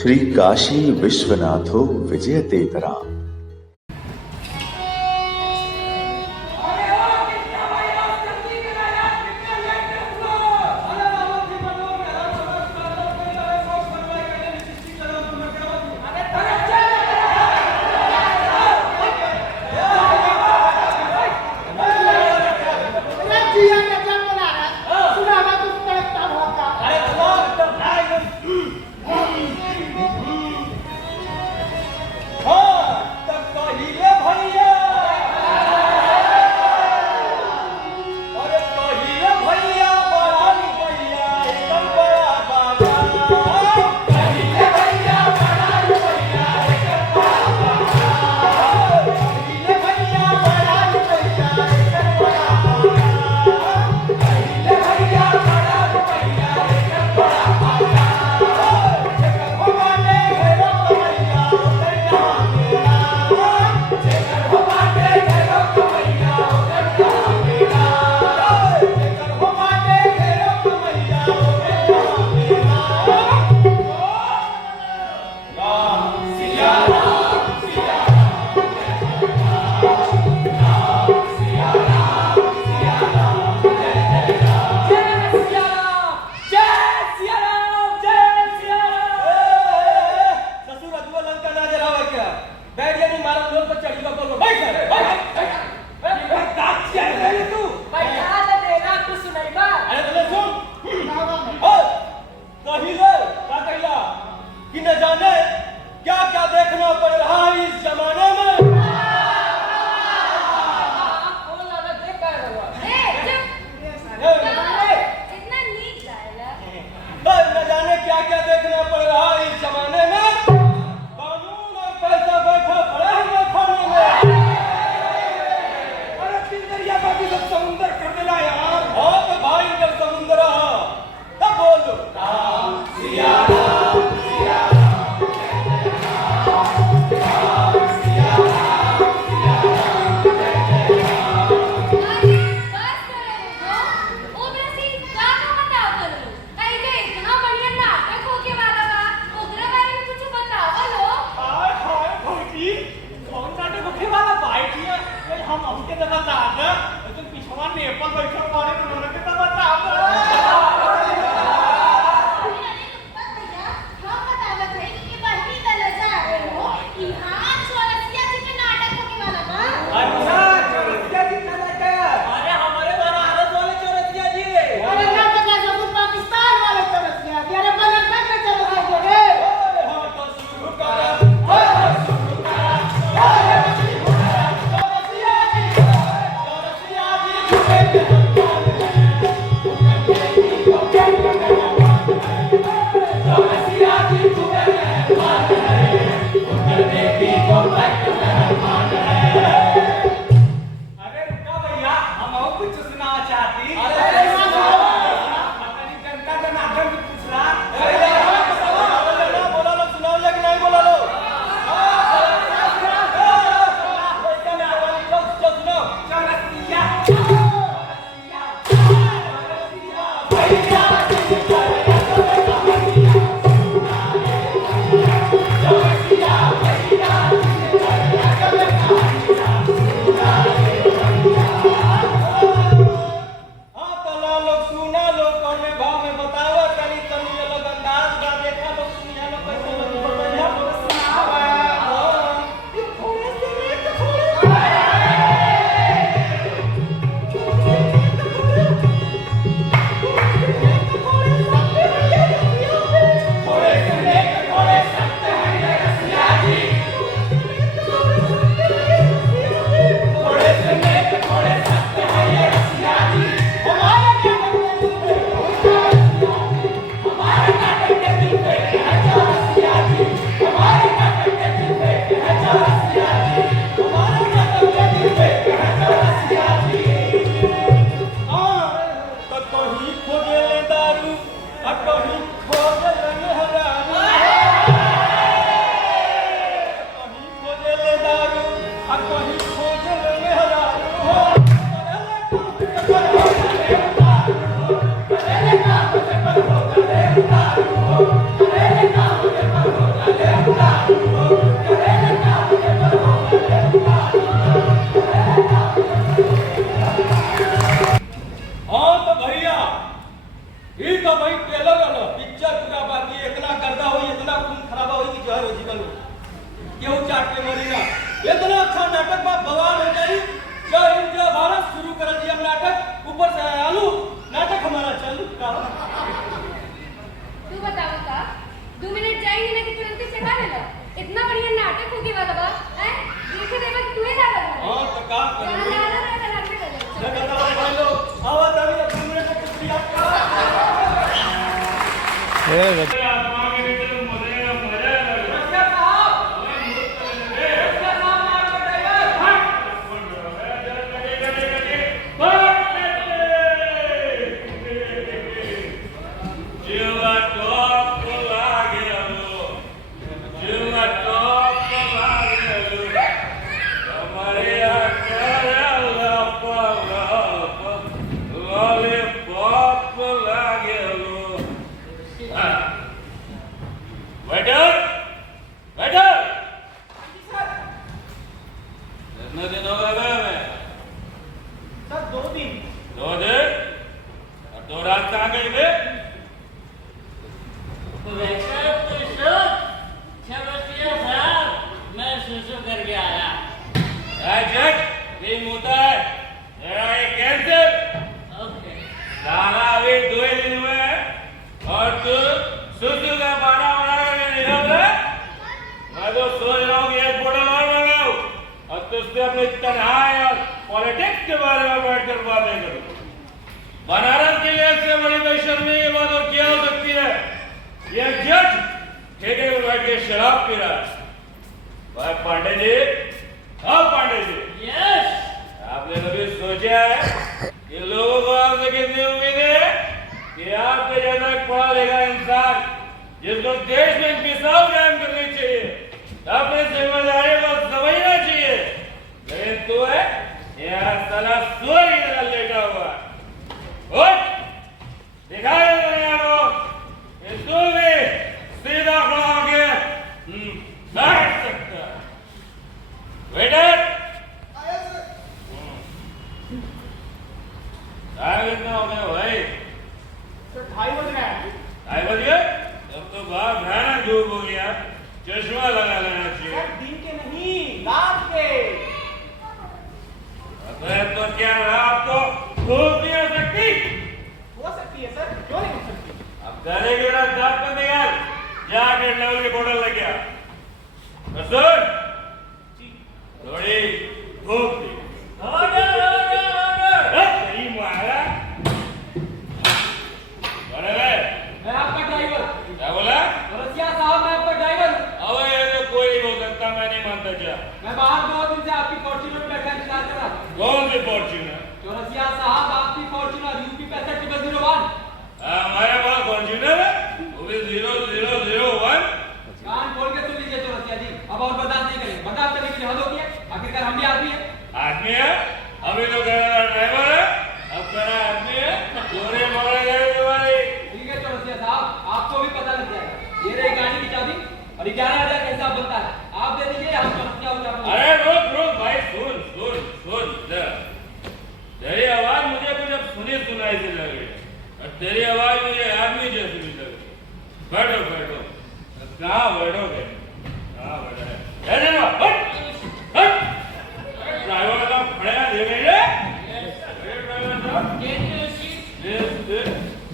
Shri Kashi विश्वनाथो विजयतेतरा। Politics के बारे में बैठकर बातें करो। बनारस के लिए इससे बड़ी बेशर्मी की बात और क्या हो सकती है? ये जज ठेके में बैठ के शराब पी रहा है। भाई पांडे जी, हाँ पांडे जी, यस, आपने कभी सोचा है कि लोगों को आपसे कितनी उम्मीद है कि आपके जैसा एक पढ़ा लिखा इंसान जिसको देश में इंसाफ कायम करनी चाहिए, अपनी जिम्मेदारी को समझना चाहिए, लेकिन तू है यहाँ साला सुअर की तरह लेटा हुआ है। उठ, दिखाई दुनिया को कि तू भी सीधा खड़ा होके बैठ सकता है। वेटर, टाइम कितना हो गया भाई? सर 2:30 बज रहे हैं। 2:30 बज गए? तब तो बाप भयानक धूप हो गया, चश्मा लगा लेना चाहिए। सर दिन के नहीं, रात के। अबे तो क्या रात को धूप नहीं हो सकती? हो सकती है सर, क्यों नहीं हो सकती? अब गले की रात दांत पर निकाल, जाके लेवल की बोतल लेके आ। और सुन, थोड़ी धूप दी। सही मारा। कौन है बे? मैं आपका ड्राइवर। क्या बोला? रसिया साहब, मैं आपका ड्राइवर हूँ। अब ये तो कोई नहीं हो सकता, मैं नहीं मानता। जा, मैं बाहर 2 दिन से आपकी फॉर्च्यूनर बैठा इंतजार कर रहा था। कौन सी फॉर्च्यूनर? रसिया साहब, आपकी फॉर्च्यूनर यूपी 6501। हमारे पास फॉर्च्यूनर है, वो भी 0001। कान खोल के सुन लीजिए चौरसिया जी, अब और बर्दाश्त नहीं करेंगे। बर्दाश्त करने के लिए हद होगी है, आखिरकार हम भी आदमी हैं। आदमी है, अभी तो कह रहा ड्राइवर है, अब कह रहा आदमी है, चोरी पकड़े गए तुम्हारी। ठीक है चौरसिया साहब, आपको भी पता लग जाएगा। ये रही गाड़ी की चाबी और 11,000 का हिसाब बनता है, आप दे दीजिए, हम चौरसिया उतार। अरे रुक भाई, सुन सुन सुन, तेरी आवाज मुझे कुछ अब सुनी सुनाई सी लग रही है और तेरी आवाज मुझे आदमी जैसी भी लग रही है। बैठो बैठो, कहाँ बैठोगे? कहाँ बैठो? ड्राइवर का खड़ा दे गई है।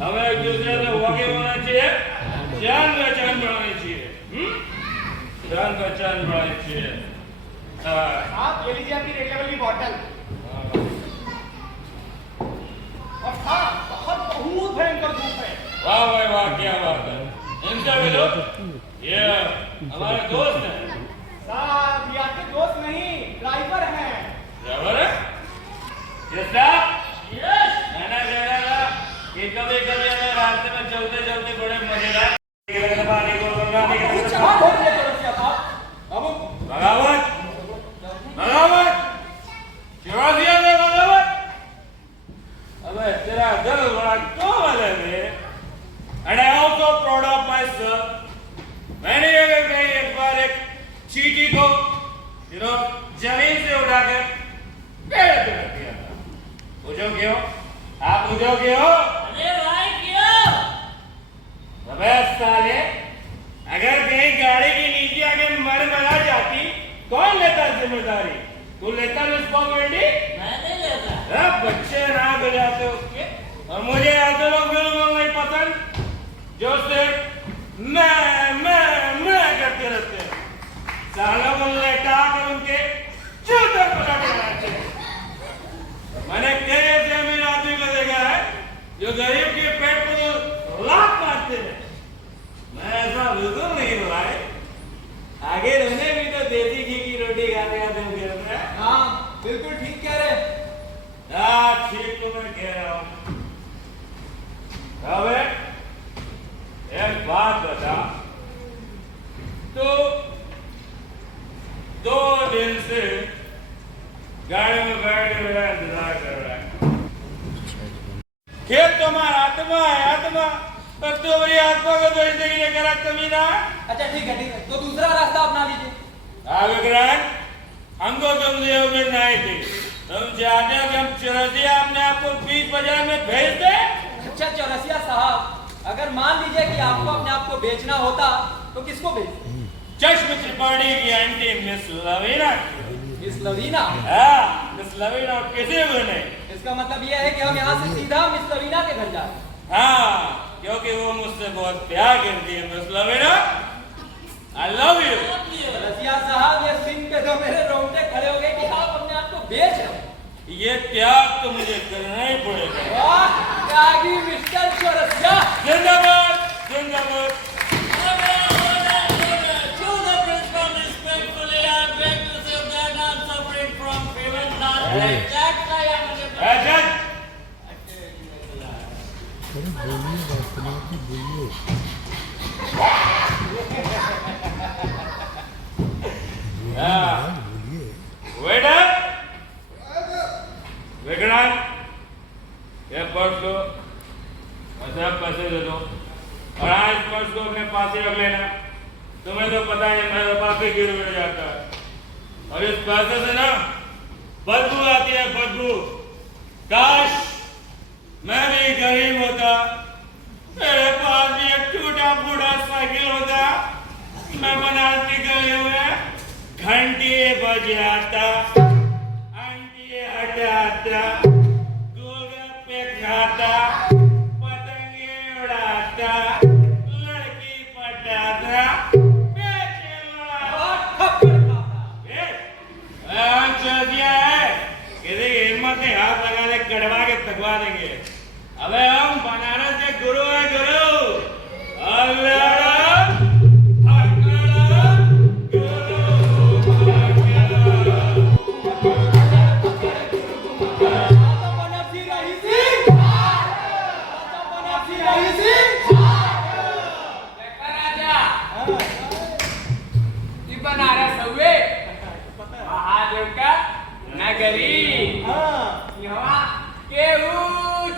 हमें एक दूसरे से वाकिफ होना चाहिए, जान पहचान बढ़ानी चाहिए, जान पहचान बढ़ानी चाहिए। आप ले लीजिए आपकी रेड लेवल की बॉटल। और हाँ, बहुत भयंकर धूप है। वाह भाई वाह, क्या बात है। इनका मिलो, ये हमारे दोस्त हैं। साहब, ये आपके दोस्त नहीं, ड्राइवर हैं। ड्राइवर है? जिसका? यस, मैंने कह रहा था कि कभी कभी हमें रास्ते में चलते चलते बड़े मजेदार पानी को बगाने के कुछ हाथ हो गया चौरसिया साहब। अब बगावत, बगावत, चौरसिया में बगावत। अबे तेरा दिल बड़ा कोमल है बे। And I also proud of myself. मैंने अगर कहीं एक बार एक चींटी को जमीन से उठाकर पेड़ पे रख दिया था। पूछो क्यों? आप पूछो क्यों? अरे भाई क्यों? अबे साले, अगर कहीं गाड़ी के नीचे आके मर मरा जाती, कौन लेता जिम्मेदारी? तू लेता रिस्पॉन्सिबिलिटी? मैं नहीं लेता। बच्चे ना बजाते उसके। और मुझे ऐसे लोग बिल्कुल नहीं पसंद जो सिर्फ मैं करते रहते हैं। सालों को लेटा कर उनके जूते पलट देना चाहिए। मैंने कई ऐसे अमीर आदमी को देखा है जो गरीब के पेट को लात मारते हैं, बिल्कुल नहीं भाई। आगे उन्हें भी तो देसी घी की रोटी खाने का दिल करता है। हाँ बिल्कुल ठीक कह रहे। हाँ ठीक तो मैं कह रहा हूँ। अबे एक बात बता, तो 2 दिन से गाड़ी में बैठ के मेरा इंतजार कर रहा है। खेत तो हमारा आत्मा है, आत्मा। पर तो मेरी आत्मा को तो जिंदगी ने करा कमीना। अच्छा ठीक है तो दूसरा रास्ता अपना लीजिए। हाँ विक्रांत, हमको तुमसे उम्मीद नहीं थी। तुम चाहते हो कि हम चौरसिया अपने आप को बीच बाजार में भेज दे? अच्छा चौरसिया साहब, अगर मान लीजिए कि आपको अपने आप को बेचना होता तो किसको बेचते? चश्म त्रिपाठी की aunty miss Lavina. Miss Lavina? हाँ, मिस लवीना किसी को नहीं। इसका मतलब यह है कि हम यहाँ से सीधा मिस लवीना के घर जा रहे हैं। हाँ, क्योंकि वो मुझसे बहुत प्यार करती है miss Lavina. I love you। Chaurasia साहब, ये सुन के तो मेरे रोंगटे खड़े हो गए कि आप अपने आप को बेच रहे हैं। ये त्याग तो मुझे करना ही पड़ेगा। वाह, त्यागी मिस्टर चौरसिया। जिंदाबाद, जिंदाबाद। To the principal, respectfully, I beg to say that I'm suffering from fever, not like that. I am जज, वेटर, विक्रांत, ये पर्स लो और सब पैसे दे दो, और आज पर्स को अपने पास ही रख लेना। तुम्हें तो पता है मेरे पास ही गिर मिल जाता है, और इस पैसे से ना बदबू आती है, बदबू। काश मैं भी गरीब होता, मेरे पास भी एक टूटा फूटा साइकिल होता, मैं बनारस की गली में घंटी बजाता, आंटी हटाता, गोलगप्पे खाता, पतंगे उड़ाता, लड़की पटाता, बेचे दिया है। किसी की हिम्मत नहीं, हाथ लगा दे कड़वा के तकवा देंगे। अबे हम बनारस के गुरु हैं, गुरु। अल्लाह बनारस हुए महादेव का नगरी। यहाँ केहू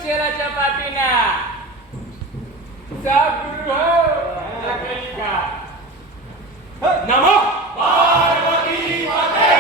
चेला चपाटी ना, सब गुरु हो नगरी का। नमो पार्वती माते।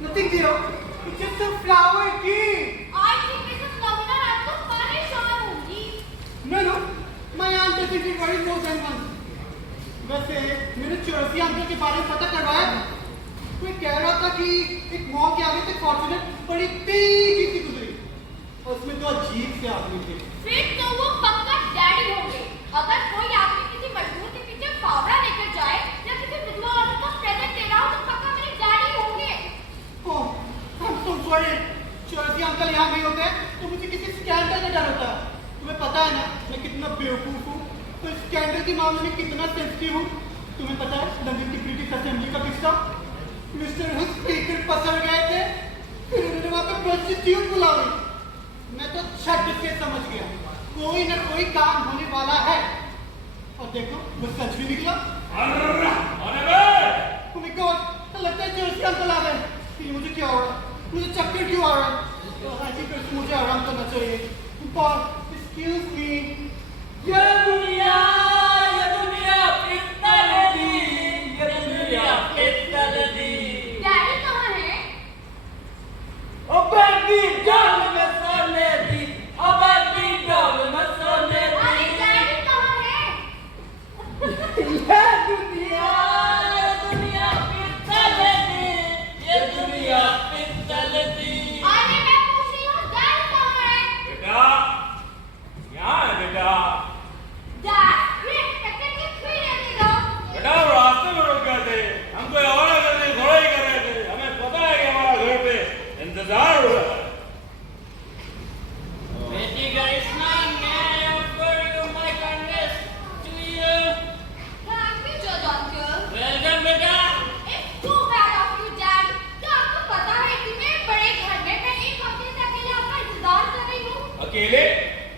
Nothing, dear. It's just a flower key. I think Mrs. Lavina आपको परेशान होगी। No, my aunt doesn't get worried more than once. वैसे मैंने चौरसिया अंकल के बारे में पता करवाया था। कोई कह रहा था कि एक मॉल के आगे से फॉर्च्यूनर बड़ी तेजी से गुजरी और उसमें 2 अजीब से आदमी थे। फिर तो वो पक्का डैडी होंगे। अगर कोई आदमी किसी मजदूर के पीछे फावड़ा लेकर जाए या किसी विधवा औरत को प्रेजेंट दे रहा हो तो पक्का मेरे डैडी होंगे। ओह, I'm so sorry. Chaurasia uncle यहाँ नहीं होते तो मुझे किसी स्कैंडल का डर होता है। तुम्हें पता है ना मैं कितना बेवकूफ हूँ, तो स्कैंडल के मामले में कितना सेंसिटिव हूँ। तुम्हें पता है लंदन की ब्रिटिश असेंबली का किस्सा? मिस्टर हुक स्पीकर पसर गए थे, फिर उन्होंने वहां पे प्रोस्टिट्यूट बुला ली। मैं तो छट से समझ गया कोई ना कोई काम होने वाला है, और देखो वो सच भी निकला। Oh my God, लगता है जोशी अंकल आ गए। ये मुझे क्या हो रहा है? मुझे चक्कर क्यों आ रहा है? तो ऐसी करके मुझे आराम करना चाहिए। पर एक्सक्यूज मी, ये दुनिया कितना लदी, ये दुनिया कितना लदी। डैडी कहाँ है? ओ बेबी डॉल में सोने दी, ओ बेबी डॉल में सोने अरे दी। डैडी कहाँ है? ये दुनिया कितना लदी, ये दुनिया कितना लदी। अरे मैं पूछ रही हूँ डैडी कहाँ है? बेटा यहाँ है बेटा। डैड ये एक्सपेक्टेड कि फ्री दे देगा। बेटा वो रास्ते में रुक गए थे, हमको रवाना करने की घोड़ाई कर रहे थे। हमें पता है कि हमारा घर पे इंतजार हो रहा है। बेटी करिश्मा, may I offer you my kindness to you? Thank you जज अंकल। Welcome बेटा। It's too bad of you, Dad. क्या आपको पता है कि मैं बड़े घर में मैं एक हफ्ते से अकेले आपका इंतजार कर रही हूँ? अकेले?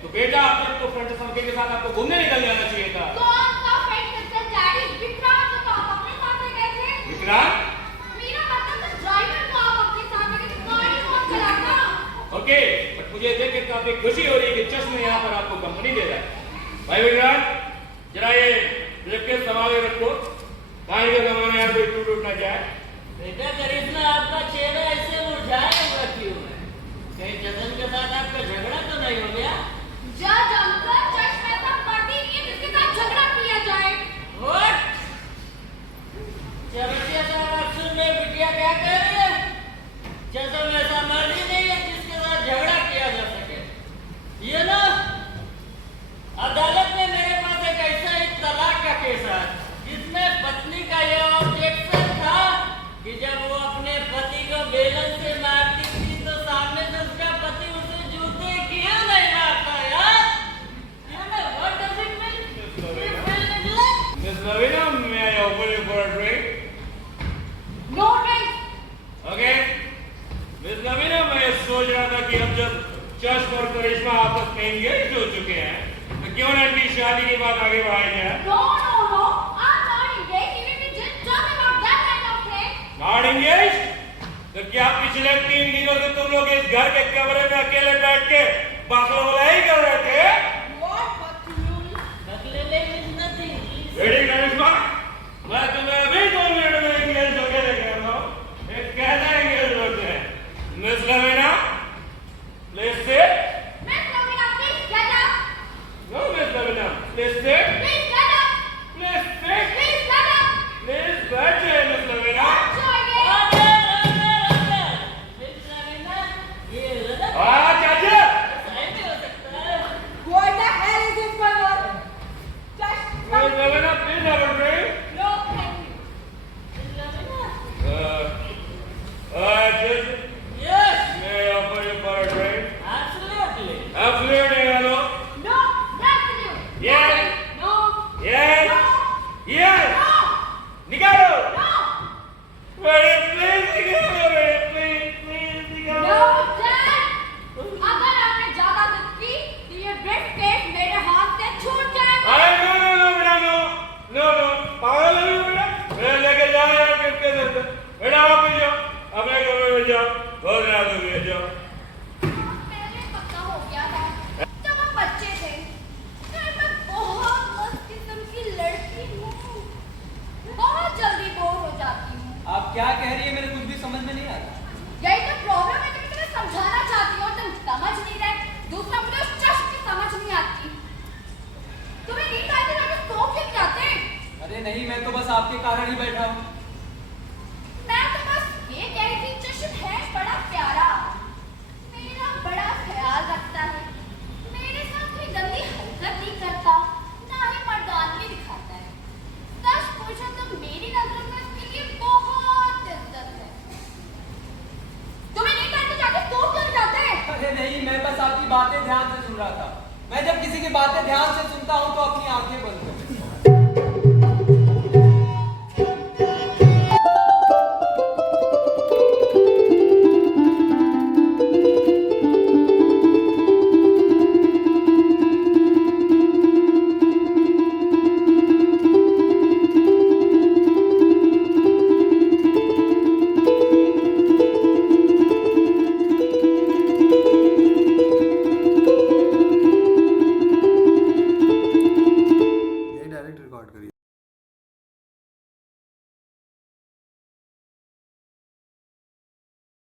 तो बेटा आपने तो फ्रेंड सर्कल के साथ आपको घूमने निकल जाना चाहिए था। कौन सा फ्रेंड सर्कल डैडी? विक्रांत को तो आप अपने साथ ले गए थे। विक्रांत? मेरा मतलब तो ड्राइवर को आप अपने साथ ले गए थे, गाड़ी कौन चलाता? ओके, बट मुझे देख के काफी खुशी हो रही है कि चश्मे यहाँ पर आपको कंपनी दे रहा है। भाई विक्रांत, जरा ये लिख के संभाल के रखो, पानी का जमाना यार कोई टूट ना जाए। बेटा करिश्मा, आपका चेहरा ऐसे मुरझाया हुआ क्यों है? कहीं जसन के साथ आपका झगड़ा तो नहीं हो गया? जज अंकल, चश्मे ऐसा मर्दी नहीं है जिसके साथ झगड़ा किया जाए। What? चबटिया साहब, आप सुन रहे बिटिया क्या कह रही है? जसन ऐसा मर्दी नहीं है जिसके साथ झगड़ा किया जा सके। ये ना अदालत में मेरे पास एक ऐसा एक तलाक का केस है जिसमें पत्नी का यह ऑब्जेक्शन था कि जब वो अपने पति को बेलन से मारती थी तो सामने से उसका पति उसे जूते क्यों नहीं मारता यार? You know what does it mean? It will neglect. Miss Lavina, may I offer you for a drink? No drink. Okay. Miss Navina, मैं सोच रहा था कि हम जब चश्म और करिश्मा आपस में एंगेज हो चुके हैं, तो क्यों ना इनकी शादी की बात आगे बढ़ाई जाए? No, no, no. I'm not engaged. Even we just talk about that kind of thing. Not engaged? तो क्या पिछले 3 दिनों से तुम लोग इस घर के कमरे में अकेले बैठ के बाकलवाई कर रहे थे? What? What do you mean? Baklele is nothing. बेटी करिश्मा, मैं तुम्हें अभी 2 मिनट में एंगेज होके देख रहा हूँ। एक कैसा एंगेज होते हैं? Miss Navina, please sit. Miss Lavina, please get up. No, Miss Lavina, please sit. Please get up. Please sit. Please get up. Please बैठिए मिस नवीना। Enjoy it. हाँ चाचा। What the hell is this for? Just Miss Lavina, please have a drink. no, thank you. Just may I offer you for a drink? Absolutely, hello. No, absolute. Yes. No. Yes. No. Yes. No. निकालो। No. बेटे please निकालो, बेटे please निकालो। No, Dad. अगर आपने ज्यादा जिद की तो ये ब्रीफकेस मेरे हाथ से छूट जाएगा। अरे नो बेटा नो, पागल है बेटा। मैं लेके जाओ यार किसके साथ? बेटा आप भी जाओ, अपने कमरे में जाओ, बहुत रात हो गई, जाओ। पहले पता हो गया था जब हम बच्चे थे। मैं बहुत मस्त किस्म की लड़की हूँ, बहुत जल्दी बोर हो जाती हूँ। आप क्या कह रही है, मेरे कुछ भी समझ में नहीं आ रहा। यही तो प्रॉब्लम है कि मैं तुम्हें समझाना चाहती हूँ और तुम समझ नहीं रहे। दूसरा मुझे उस चश्म की समझ नहीं आती। तुम्हें नींद आती है तो सो क्यों नहीं जाते? अरे नहीं, मैं तो बस आपके कारण ही बैठा हूँ।